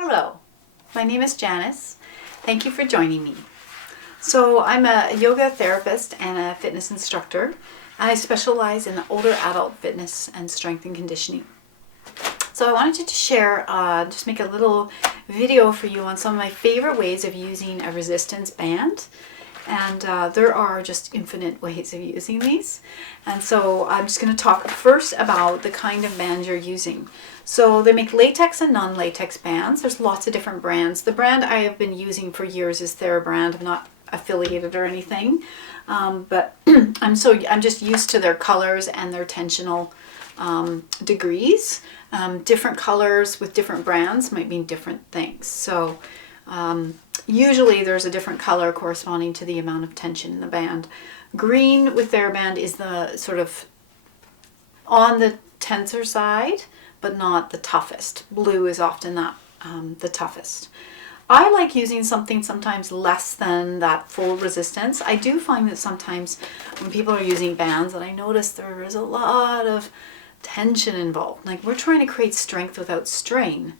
Hello, my name is Janice. Thank you for joining me. So I'm a yoga therapist and a fitness instructor. I specialize in older adult fitness and strength and conditioning. So I wanted to share, just make a little video for you on some of my favorite ways of using a resistance band. And there are just infinite ways of using these. And so I'm just going to talk first about the kind of band you're using. So they make latex and non-latex bands. There's lots of different brands. The brand I have been using for years is TheraBand. I'm not affiliated or anything, but I'm just used to their colors and their tensional degrees. Different colors with different brands might mean different things. So usually there's a different color corresponding to the amount of tension in the band. Green with TheraBand is the sort of on the tenser side, but not the toughest. Blue is often the toughest. I like using something sometimes less than that full resistance. I do find that sometimes when people are using bands, and I notice there is a lot of tension involved. Like we're trying to create strength without strain.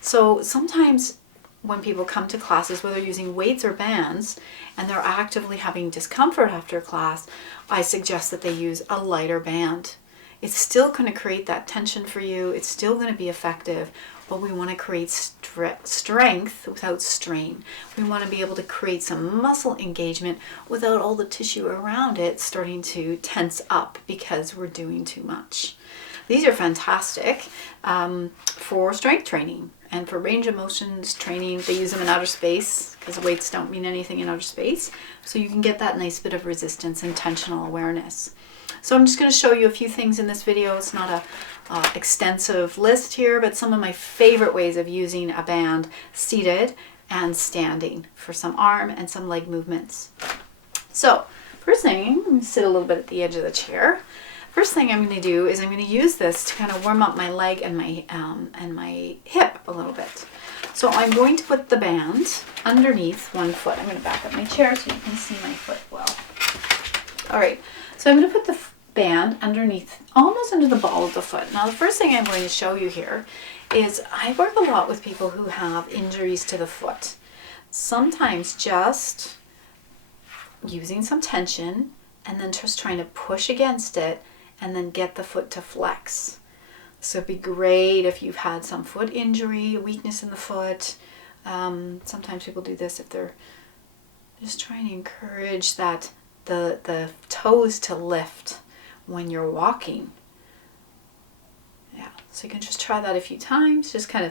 So sometimes when people come to classes, whether using weights or bands, and they're actively having discomfort after class, I suggest that they use a lighter band. It's still going to create that tension for you. It's still going to be effective, but we want to create strength without strain. We want to be able to create some muscle engagement without all the tissue around it starting to tense up because we're doing too much. These are fantastic for strength training and for range of motions training. They use them in outer space because weights don't mean anything in outer space. So you can get that nice bit of resistance and tensional awareness. So I'm just going to show you a few things in this video. It's not a extensive list here, but some of my favorite ways of using a band seated and standing for some arm and some leg movements. So first thing, I'm going to sit a little bit at the edge of the chair. First thing I'm going to do is I'm going to use this to kind of warm up my leg and my hip a little bit. So I'm going to put the band underneath one foot. I'm going to back up my chair so you can see my foot well. All right, so I'm going to put the band underneath, almost under the ball of the foot. Now the first thing I'm going to show you here is I work a lot with people who have injuries to the foot. Sometimes just using some tension and then just trying to push against it and then get the foot to flex. So it'd be great if you've had some foot injury, weakness in the foot. Sometimes people do this if they're just trying to encourage that the toes to lift when you're walking. Yeah, so you can just try that a few times, just kind of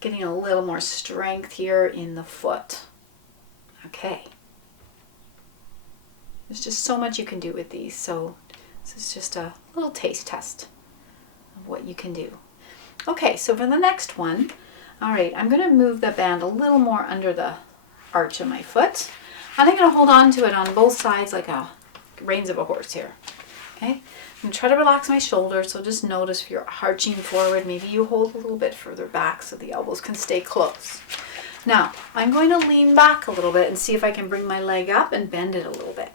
getting a little more strength here in the foot. Okay. There's just so much you can do with these, so this is just a little taste test of what you can do. Okay, so for the next one, all right, I'm going to move the band a little more under the arch of my foot, and I'm going to hold on to it on both sides like a reins of a horse here. Okay, I'm going to try to relax my shoulders, so just notice if you're arching forward, maybe you hold a little bit further back so the elbows can stay close. Now, I'm going to lean back a little bit and see if I can bring my leg up and bend it a little bit.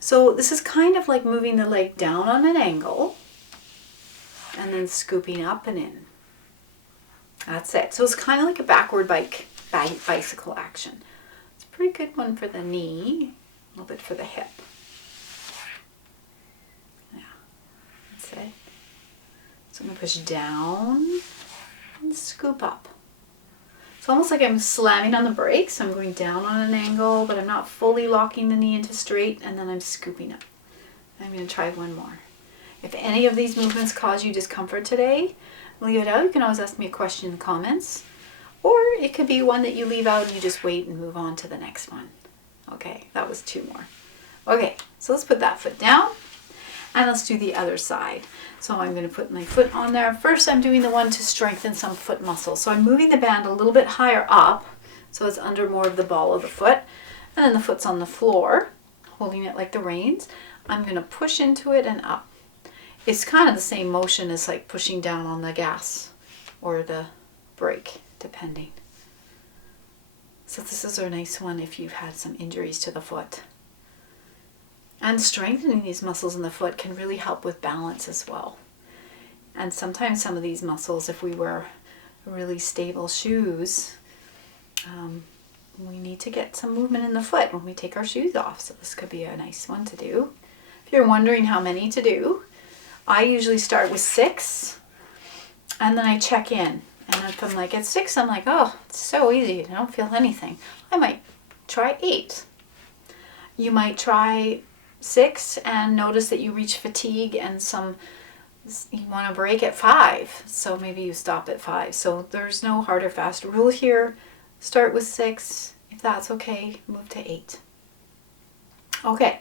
So this is kind of like moving the leg down on an angle and then scooping up and in. That's it. So it's kind of like a backward bicycle action. It's a pretty good one for the knee, a little bit for the hip. Yeah, that's it. So I'm going to push down and scoop up. It's almost like I'm slamming on the brakes. I'm going down on an angle, but I'm not fully locking the knee into straight, and then I'm scooping up. I'm going to try one more. If any of these movements cause you discomfort today, leave it out. You can always ask me a question in the comments, or it could be one that you leave out and you just wait and move on to the next one. Okay, that was two more. Okay, so let's put that foot down, and let's do the other side. So I'm going to put my foot on there. First, I'm doing the one to strengthen some foot muscle. So I'm moving the band a little bit higher up, so it's under more of the ball of the foot. And then the foot's on the floor, holding it like the reins. I'm going to push into it and up. It's kind of the same motion as like pushing down on the gas or the brake, depending. So this is a nice one if you've had some injuries to the foot. And strengthening these muscles in the foot can really help with balance as well. And sometimes some of these muscles, if we were really stable shoes, we need to get some movement in the foot when we take our shoes off. So this could be a nice one to do. If you're wondering how many to do, I usually start with 6 and then I check in. And if I'm like at 6, I'm like, oh, it's so easy. I don't feel anything. I might try 8. You might try 6 and notice that you reach fatigue and you want to break at 5. So maybe you stop at 5. So there's no hard or fast rule here. Start with 6. If that's okay, move to 8. Okay,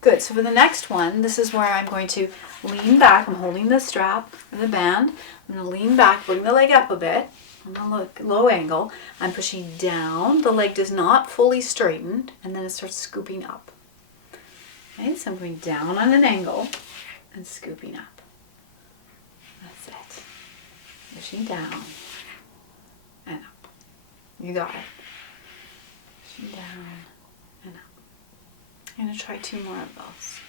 good. So for the next one, this is where I'm going to lean back. I'm holding the strap or the band. I'm going to lean back, bring the leg up a bit on the low angle. I'm pushing down. The leg does not fully straighten, and then it starts scooping up. Okay, so I'm going down on an angle and scooping up. That's it. Pushing down and up. You got it. Pushing down and up. I'm going to try 2 more of those.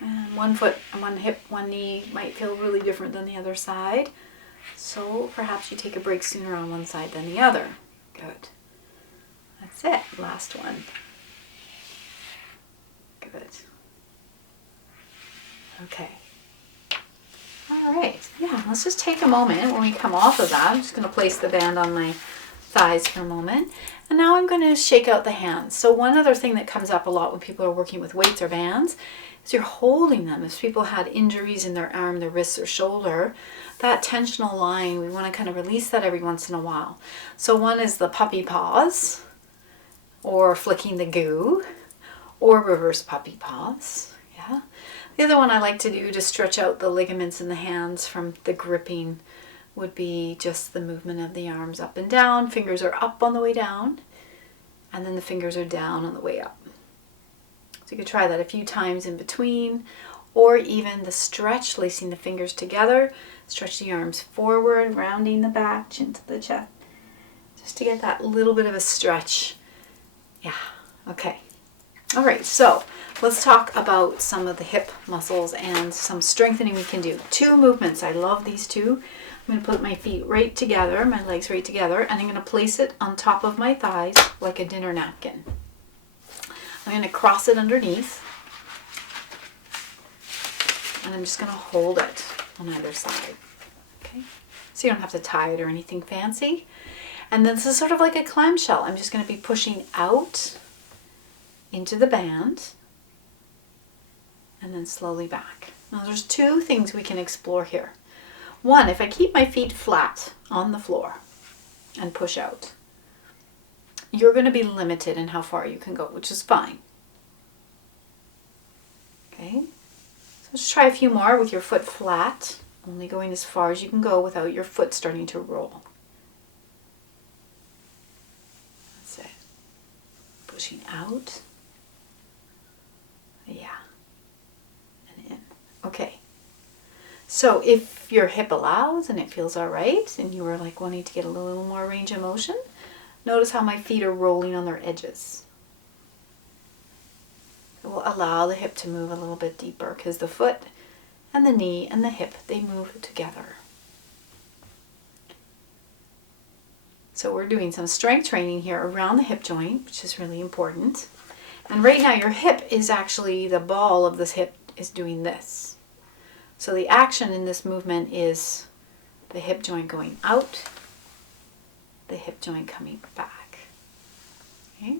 And one foot, one hip, one knee might feel really different than the other side. So perhaps you take a break sooner on one side than the other. Good. That's it. Last one. Good. Okay. All right. Yeah, let's just take a moment when we come off of that. I'm just going to place the band on my thighs for a moment. And now I'm going to shake out the hands. So one other thing that comes up a lot when people are working with weights or bands is you're holding them. If people had injuries in their arm, their wrists, or shoulder, that tensional line, we want to kind of release that every once in a while. So one is the puppy paws, or flicking the goo, or reverse puppy paws. Yeah. The other one I like to do to stretch out the ligaments in the hands from the gripping would be just the movement of the arms up and down. Fingers are up on the way down, and then the fingers are down on the way up. So you could try that a few times in between, or even the stretch, lacing the fingers together, stretch the arms forward, rounding the back, chin to the chest, just to get that little bit of a stretch. Yeah, okay. All right, so let's talk about some of the hip muscles and some strengthening we can do. 2 movements. I love these 2. I'm going to put my feet right together, my legs right together, and I'm going to place it on top of my thighs like a dinner napkin. I'm going to cross it underneath, and I'm just going to hold it on either side. Okay, so you don't have to tie it or anything fancy. And then this is sort of like a clamshell. I'm just going to be pushing out into the band and then slowly back. Now there's 2 things we can explore here. One, if I keep my feet flat on the floor and push out, you're going to be limited in how far you can go, which is fine. Okay, so let's try a few more with your foot flat, only going as far as you can go without your foot starting to roll. That's it. Pushing out. Yeah. And in. Okay. So if your hip allows and it feels all right, and you were like wanting to get a little more range of motion, notice how my feet are rolling on their edges. It will allow the hip to move a little bit deeper because the foot and the knee and the hip, they move together. So we're doing some strength training here around the hip joint, which is really important. And right now your hip is actually, the ball of this hip is doing this. So the action in this movement is the hip joint going out, the hip joint coming back. Okay?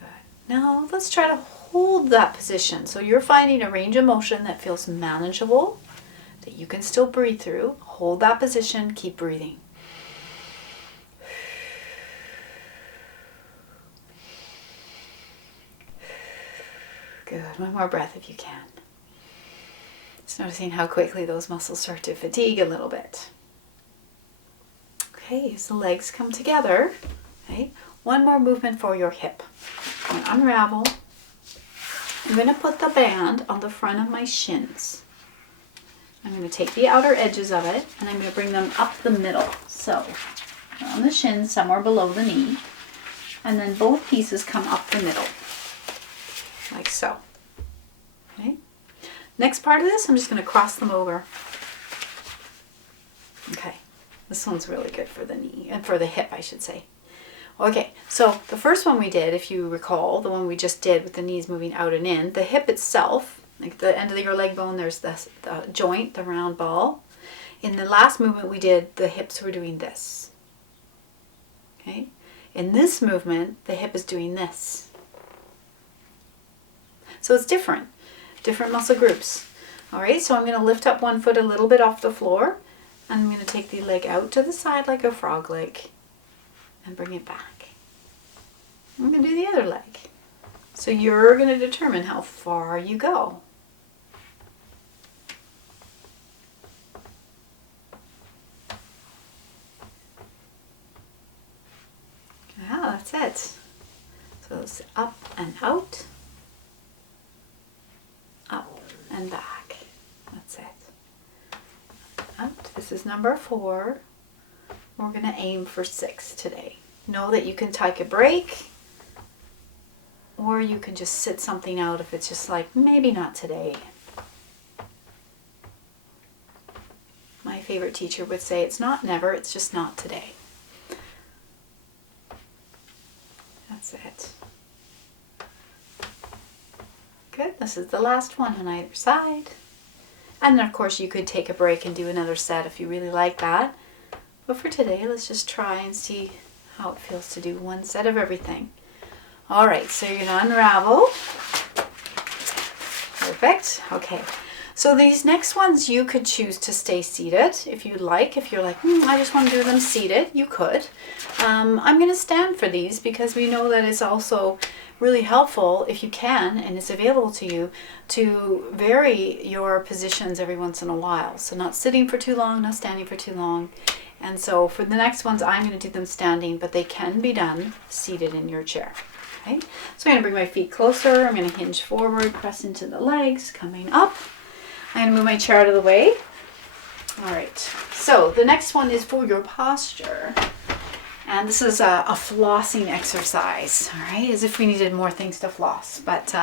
Good. Now let's try to hold that position. So you're finding a range of motion that feels manageable, that you can still breathe through. Hold that position, keep breathing. Good. One more breath if you can. Just noticing how quickly those muscles start to fatigue a little bit. Okay, so legs come together. Okay, one more movement for your hip. I'm going to unravel. I'm going to put the band on the front of my shins. I'm going to take the outer edges of it and I'm going to bring them up the middle. So on the shins, somewhere below the knee. And then both pieces come up the middle. Like so. Next part of this, I'm just going to cross them over. Okay, this one's really good for the knee, and for the hip, I should say. Okay, so the first one we did, if you recall, the one we just did with the knees moving out and in, the hip itself, like the end of your leg bone, there's the joint, the round ball. In the last movement we did, the hips were doing this. Okay, in this movement, the hip is doing this. So it's different muscle groups. All right, so I'm going to lift up one foot a little bit off the floor, and I'm going to take the leg out to the side like a frog leg and bring it back. I'm going to do the other leg. So you're going to determine how far you go. Yeah, that's it. So it's up and out, up and back. That's it. Out. This is number 4. We're going to aim for 6 today. Know that you can take a break, or you can just sit something out if it's just like, maybe not today. My favorite teacher would say, it's not never, it's just not today. That's it. Good. This is the last one on either side. And then, of course, you could take a break and do another set if you really like that. But for today, let's just try and see how it feels to do one set of everything. All right, so you're going to unravel. Perfect. Okay. So these next ones, you could choose to stay seated if you'd like. If you're like, I just want to do them seated, you could. I'm going to stand for these because we know that it's also really helpful, if you can, and it's available to you, to vary your positions every once in a while. So not sitting for too long, not standing for too long. And so for the next ones, I'm going to do them standing, but they can be done seated in your chair. Okay, so I'm going to bring my feet closer. I'm going to hinge forward, press into the legs, coming up. I'm going to move my chair out of the way. All right, so the next one is for your posture. And this is a flossing exercise, all right, as if we needed more things to floss, but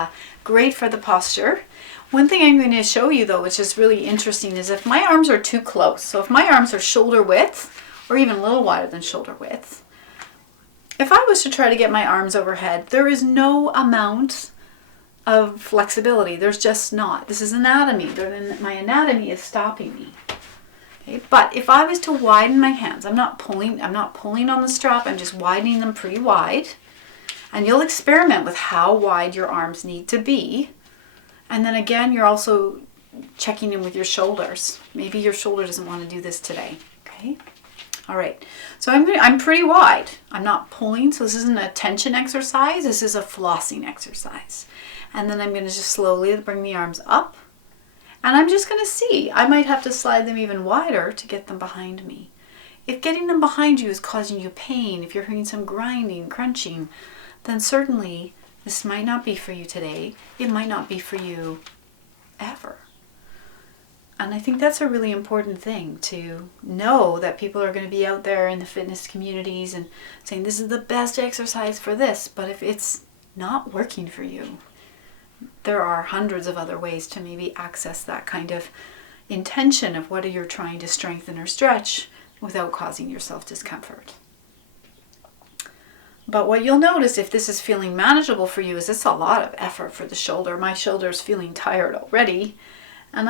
great for the posture. One thing I'm going to show you, though, which is really interesting, is if my arms are too close, so if my arms are shoulder width, or even a little wider than shoulder width, if I was to try to get my arms overhead, there is no amount of flexibility. There's just not. This is anatomy. My anatomy is stopping me. Okay, but if I was to widen my hands, I'm not pulling on the strap, I'm just widening them pretty wide. And you'll experiment with how wide your arms need to be. And then again, you're also checking in with your shoulders. Maybe your shoulder doesn't want to do this today. Okay? All right. So I'm pretty wide. I'm not pulling, so this isn't a tension exercise. This is a flossing exercise. And then I'm going to just slowly bring the arms up. And I'm just going to see. I might have to slide them even wider to get them behind me. If getting them behind you is causing you pain, if you're hearing some grinding, crunching, then certainly this might not be for you today. It might not be for you ever. And I think that's a really important thing, to know that people are going to be out there in the fitness communities and saying this is the best exercise for this. But if it's not working for you, there are hundreds of other ways to maybe access that kind of intention of what you're trying to strengthen or stretch without causing yourself discomfort. But what you'll notice, if this is feeling manageable for you, is it's a lot of effort for the shoulder. My shoulder's feeling tired already, and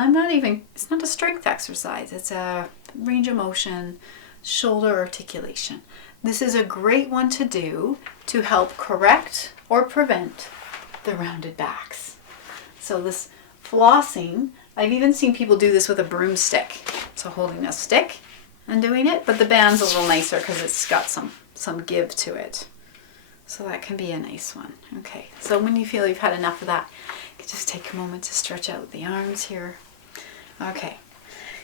it's not a strength exercise. It's a range of motion, shoulder articulation. This is a great one to do to help correct or prevent the rounded backs. So this flossing, I've even seen people do this with a broomstick. So holding a stick and doing it, but the band's a little nicer because it's got some give to it. So that can be a nice one. Okay, so when you feel you've had enough of that, you can just take a moment to stretch out the arms here. Okay,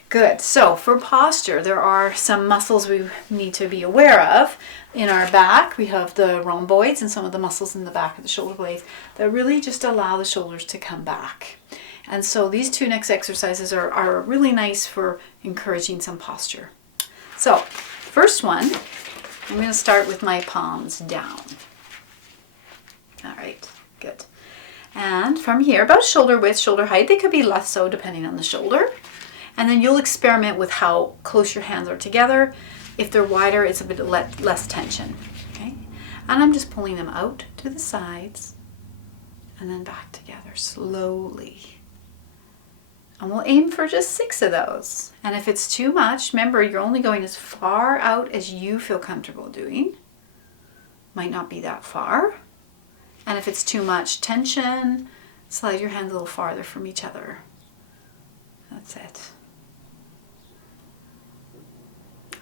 good. So for posture, there are some muscles we need to be aware of. In our back, we have the rhomboids and some of the muscles in the back of the shoulder blades that really just allow the shoulders to come back. And so these two next exercises are really nice for encouraging some posture. So first one, I'm going to start with my palms down. All right, good. And from here, about shoulder width, shoulder height. They could be less so depending on the shoulder. And then you'll experiment with how close your hands are together. If they're wider, it's a bit less tension. Okay? And I'm just pulling them out to the sides and then back together slowly. And we'll aim for just 6 of those. And if it's too much, remember, you're only going as far out as you feel comfortable doing. Might not be that far. And if it's too much tension, slide your hands a little farther from each other. That's it.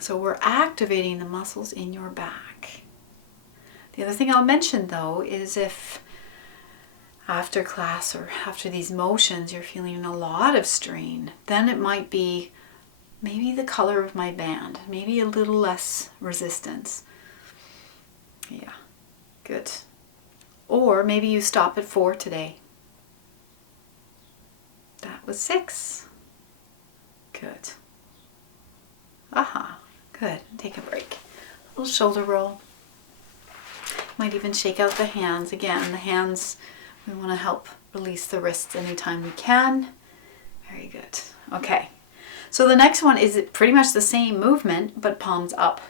So we're activating the muscles in your back. The other thing I'll mention though is if after class or after these motions you're feeling a lot of strain, then it might be maybe the color of my band, maybe a little less resistance. Yeah, good. Or maybe you stop at 4 today. That was 6. Good. Aha, good. Take a break. A little shoulder roll. Might even shake out the hands. Again, the hands, we want to help release the wrists anytime we can. Very good. Okay. So the next one is pretty much the same movement, but palms up.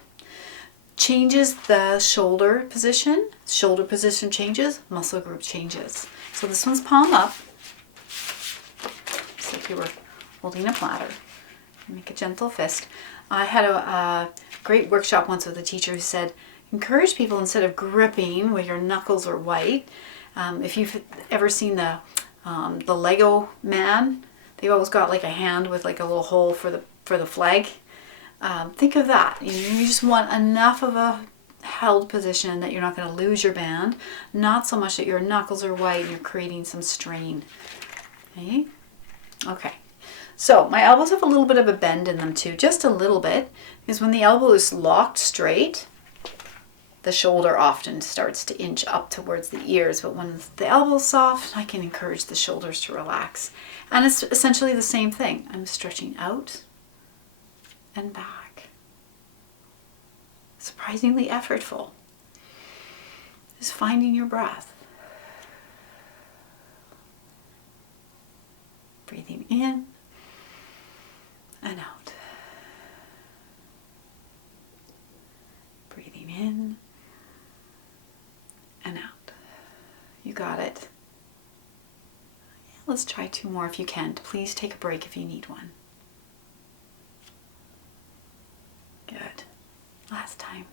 Changes the shoulder position changes, muscle group changes. So this one's palm up. Just like you were holding a platter. Make a gentle fist. I had a great workshop once with a teacher who said, encourage people instead of gripping where your knuckles are white. If you've ever seen the Lego man, they've always got like a hand with like a little hole for the flag. Think of that. You just want enough of a held position that you're not going to lose your band, not so much that your knuckles are white and you're creating some strain. Okay? Okay. So my elbows have a little bit of a bend in them too, just a little bit, because when the elbow is locked straight, the shoulder often starts to inch up towards the ears, but when the elbow's soft, I can encourage the shoulders to relax. And it's essentially the same thing. I'm stretching out and back. Surprisingly effortful. Just finding your breath. Breathing in and out. Breathing in and out. You got it. Let's try 2 more if you can. Please take a break if you need one. Good. Last time.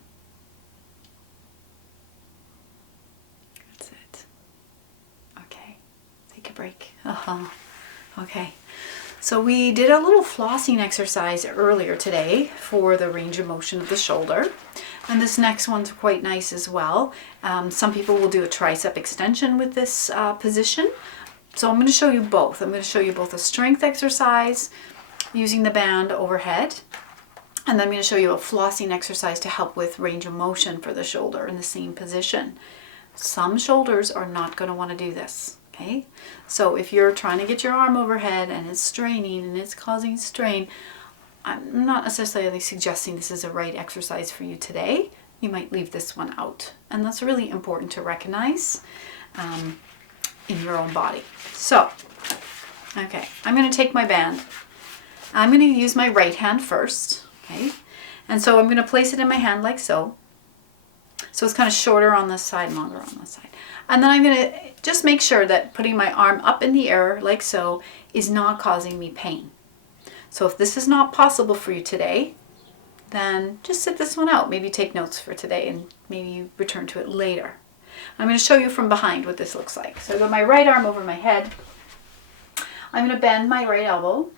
That's it. Okay. Take a break. Okay. So we did a little flossing exercise earlier today for the range of motion of the shoulder. And this next one's quite nice as well. Some people will do a tricep extension with this position. So I'm going to show you both. I'm going to show you both a strength exercise using the band overhead. And then I'm going to show you a flossing exercise to help with range of motion for the shoulder in the same position. Some shoulders are not going to want to do this. Okay, so if you're trying to get your arm overhead and it's straining and it's causing strain, I'm not necessarily suggesting this is a right exercise for you today. You might leave this one out. And that's really important to recognize in your own body. So, okay, I'm going to take my band. I'm going to use my right hand first. Okay, and so I'm going to place it in my hand like so. So it's kind of shorter on this side, longer on this side. And then I'm going to just make sure that putting my arm up in the air like so is not causing me pain. So if this is not possible for you today, then just sit this one out. Maybe take notes for today and maybe you return to it later. I'm going to show you from behind what this looks like. So I've got my right arm over my head. I'm going to bend my right elbow.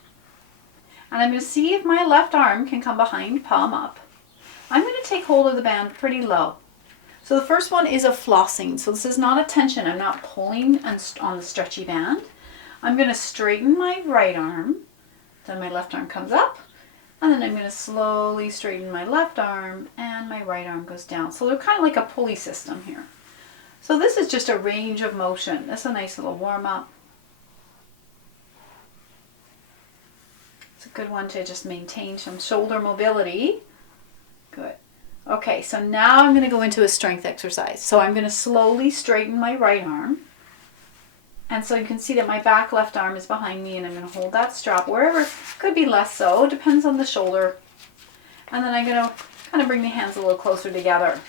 And I'm going to see if my left arm can come behind, palm up. I'm going to take hold of the band pretty low. So the first one is a flossing. So this is not a tension. I'm not pulling on the stretchy band. I'm going to straighten my right arm. Then my left arm comes up. And then I'm going to slowly straighten my left arm and my right arm goes down. So they're kind of like a pulley system here. So this is just a range of motion. That's a nice little warm up. It's a good one to just maintain some shoulder mobility. Good. Okay, so now I'm going to go into a strength exercise. So I'm going to slowly straighten my right arm. And so you can see that my back left arm is behind me, and I'm going to hold that strap wherever, could be less so, depends on the shoulder. And then I'm going to kind of bring the hands a little closer together.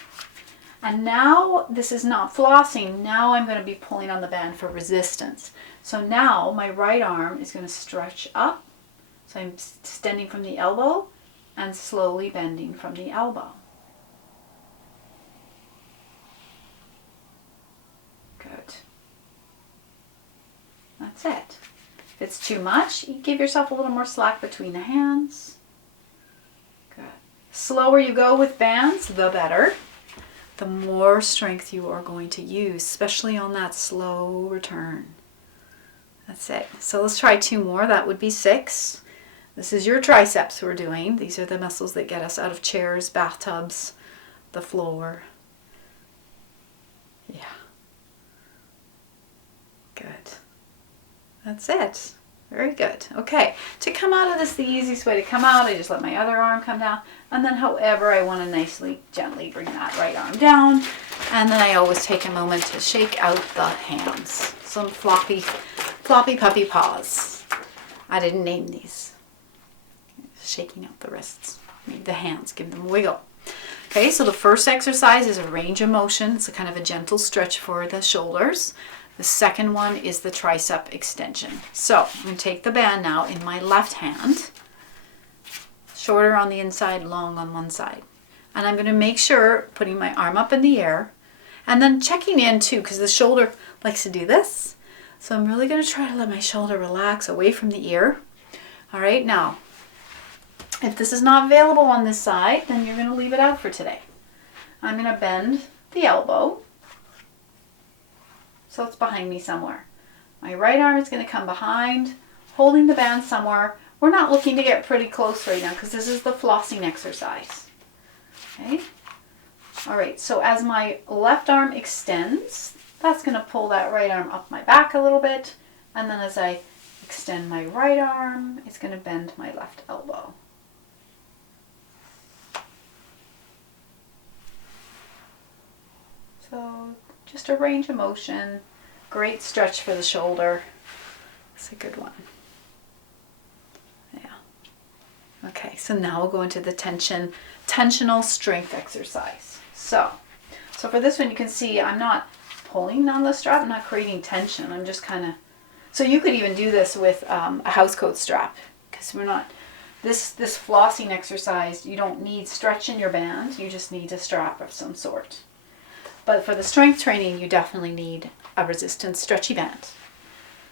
And now this is not flossing. Now I'm going to be pulling on the band for resistance. So now my right arm is going to stretch up. So I'm extending from the elbow and slowly bending from the elbow. Good. That's it. If it's too much, you give yourself a little more slack between the hands. Good. Slower you go with bands, the better. The more strength you are going to use, especially on that slow return. That's it. So let's try 2 more. That would be 6. This is your triceps we're doing. These are the muscles that get us out of chairs, bathtubs, the floor. Yeah. Good. That's it. Very good. Okay, to come out of this, the easiest way to come out, I just let my other arm come down, and then however I want to nicely, gently bring that right arm down, and then I always take a moment to shake out the hands. Some floppy puppy paws. I didn't name these. Shaking out the wrists. Maybe the hands, give them a wiggle. Okay, so the first exercise is a range of motion. It's a kind of a gentle stretch for the shoulders. The second one is the tricep extension. So I'm going to take the band now in my left hand, shorter on the inside, long on one side. And I'm going to make sure, putting my arm up in the air, and then checking in too, because the shoulder likes to do this. So I'm really going to try to let my shoulder relax away from the ear. All right, now, if this is not available on this side, then you're going to leave it out for today. I'm going to bend the elbow. So it's behind me somewhere. My right arm is going to come behind, holding the band somewhere. We're not looking to get pretty close right now because this is the flossing exercise. Okay? All right, so as my left arm extends, that's going to pull that right arm up my back a little bit. And then as I extend my right arm, it's going to bend my left elbow. So just a range of motion, great stretch for the shoulder. It's a good one. Yeah. Okay, so now we'll go into the tensional strength exercise. So for this one, you can see I'm not pulling on the strap, I'm not creating tension. I'm just kind of, so you could even do this with a housecoat strap, because we're not, this flossing exercise, you don't need stretch in your band, you just need a strap of some sort. But for the strength training, you definitely need a resistance stretchy band.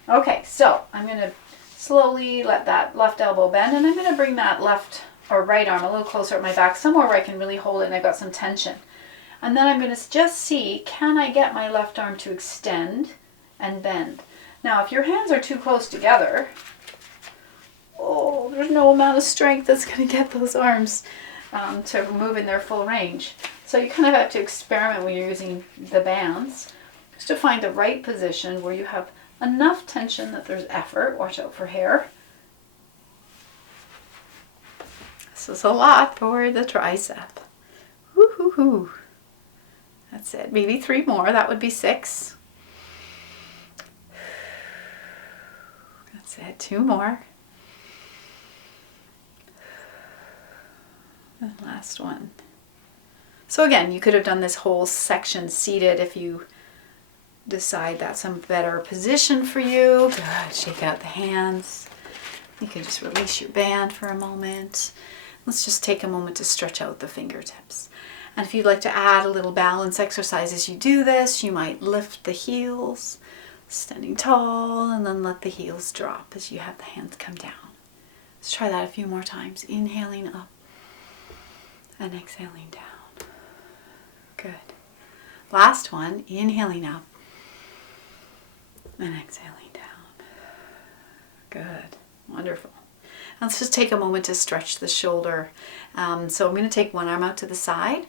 Okay, so I'm going to slowly let that left elbow bend, and I'm going to bring that left or right arm a little closer at my back, somewhere where I can really hold it and I've got some tension. And then I'm going to just see, can I get my left arm to extend and bend? Now, if your hands are too close together, oh, there's no amount of strength that's going to get those arms to move in their full range. So you kind of have to experiment when you're using the bands, just to find the right position where you have enough tension that there's effort. Watch out for hair. This is a lot for the tricep. Woo-hoo-hoo. That's it. Maybe 3 more. That would be 6. That's it. 2 more. And last one. So again, you could have done this whole section seated if you decide that's a better position for you. Good. Shake out the hands. You can just release your band for a moment. Let's just take a moment to stretch out the fingertips. And if you'd like to add a little balance exercise as you do this, you might lift the heels, standing tall, and then let the heels drop as you have the hands come down. Let's try that a few more times. Inhaling up and exhaling down. Good. Last one, inhaling up and exhaling down. Good. Wonderful. Let's just take a moment to stretch the shoulder. So I'm going to take one arm out to the side.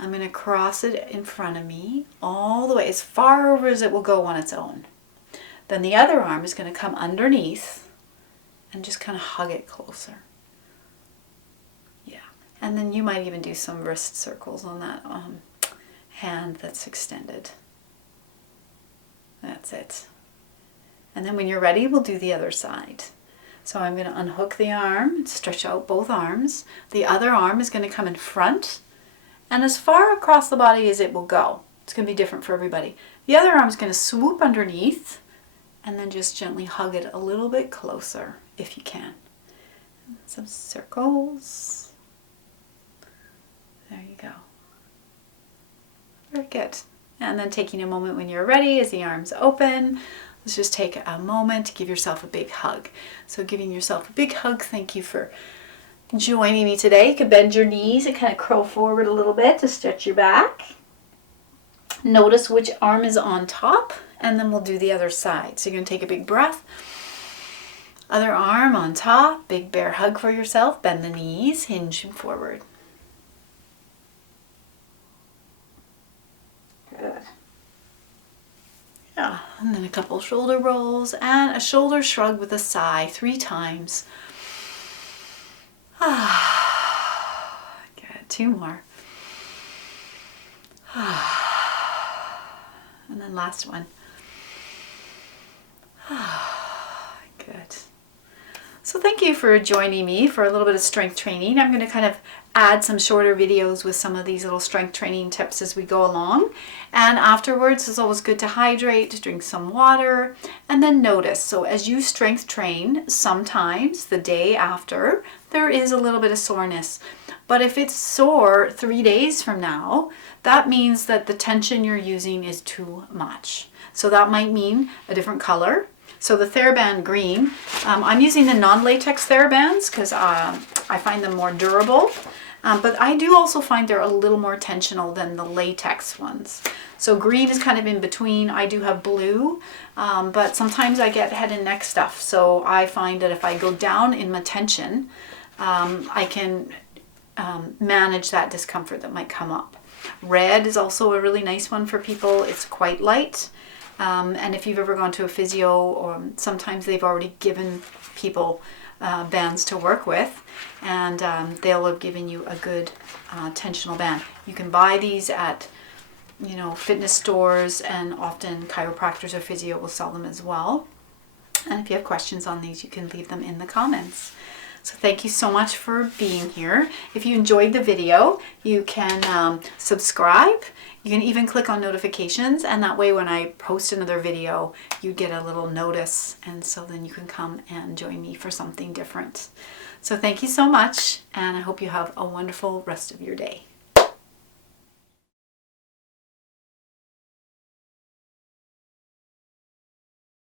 I'm going to cross it in front of me all the way, as far over as it will go on its own. Then the other arm is going to come underneath and just kind of hug it closer. Yeah. And then you might even do some wrist circles on that hand that's extended. That's it. And then when you're ready, we'll do the other side. So I'm going to unhook the arm, stretch out both arms. The other arm is going to come in front and as far across the body as it will go. It's going to be different for everybody. The other arm is going to swoop underneath and then just gently hug it a little bit closer if you can. Some circles. There you go. Very good. And then taking a moment when you're ready as the arms open, let's just take a moment to give yourself a big hug. So giving yourself a big hug, thank you for joining me today. You can bend your knees and kind of curl forward a little bit to stretch your back. Notice which arm is on top, and then we'll do the other side. So you're going to take a big breath. Other arm on top, big bear hug for yourself. Bend the knees, hinge forward. Good. Yeah, and then a couple shoulder rolls and a shoulder shrug with a sigh 3 times. Good. 2 more. And then last one. Good. So thank you for joining me for a little bit of strength training. I'm going to kind of add some shorter videos with some of these little strength training tips as we go along. And afterwards, it's always good to hydrate, drink some water, and then notice. So as you strength train, sometimes the day after, there is a little bit of soreness. But if it's sore 3 days from now, that means that the tension you're using is too much. So that might mean a different color. So the TheraBand green, I'm using the non-latex TheraBands because I find them more durable. But I do also find they're a little more tensional than the latex ones. So green is kind of in between. I do have blue, but sometimes I get head and neck stuff. So I find that if I go down in my tension, I can manage that discomfort that might come up. Red is also a really nice one for people. It's quite light. And if you've ever gone to a physio, or sometimes they've already given people bands to work with, and they'll have given you a good tensional band. You can buy these at, fitness stores, and often chiropractors or physio will sell them as well. And if you have questions on these, you can leave them in the comments. So thank you so much for being here. If you enjoyed the video, you can subscribe. You can even click on notifications, and that way when I post another video, you get a little notice, and so then you can come and join me for something different. So thank you so much, and I hope you have a wonderful rest of your day.